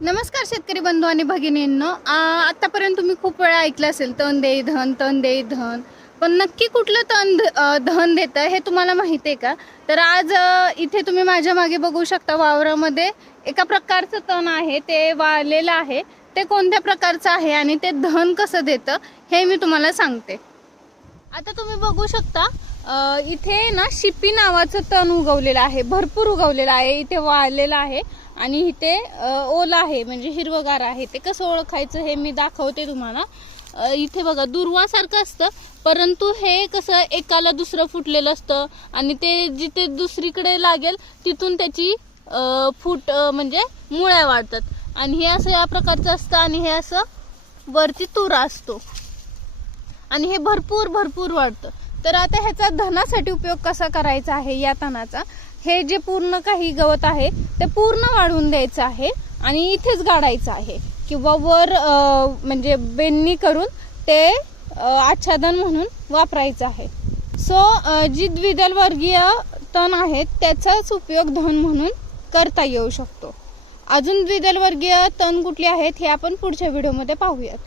नमस्कार शेतकरी बंधू आणि भगिनींनो. आतापर्यंत तुम्ही खूप वेळा ऐकलं असेल तण देई धन तण देई धन. पण नक्की कुठलं तण ध- धन देतं हे तुम्हाला माहिती आहे का? तर आज इथे तुम्ही माझ्या मागे बघू शकता वावरामध्ये एका प्रकारचं तण आहे ते वाळलेलं आहे. ते कोणत्या प्रकारचं आहे आणि ते धन कसं देतं हे मी तुम्हाला सांगते. आता तुम्ही बघू शकता इथे ना शिपी नावाचं तण उगवलेलं आहे भरपूर उगवलेलं आहे इथे वाळलेलं आहे आणि इथे ओला आहे म्हणजे हिरवगार आहे. ते कसं ओळखायचं हे मी दाखवते तुम्हाला. इथे बघा दुर्वासारखं असतं परंतु हे कसं एकाला दुसरं फुटलेलं असतं आणि ते जिथे दुसरीकडे लागेल तिथून त्याची फूट म्हणजे मुळ्या वाढतात. आणि हे असं या प्रकारचं असतं आणि हे असं वरती तुरा असतो. आणि हे भरपूर भरपूर वाढतं. तर आता ह्याचा धनासाठी उपयोग कसा करायचा आहे या तणाचा हे जे पूर्ण काही गवत आहे ते पूर्ण वाढवून द्यायचं आहे आणि इथेच गाडायचं आहे. किंवा वर म्हणजे बेन्नी करून ते आच्छादन म्हणून वापरायचं आहे. सो जी द्विदल वर्गीय तण आहेत त्याचाच उपयोग धन म्हणून करता येऊ शकतो. अजून द्विदल वर्गीय तण कुठले आहेत हे आपण पुढच्या व्हिडिओमध्ये पाहूयात.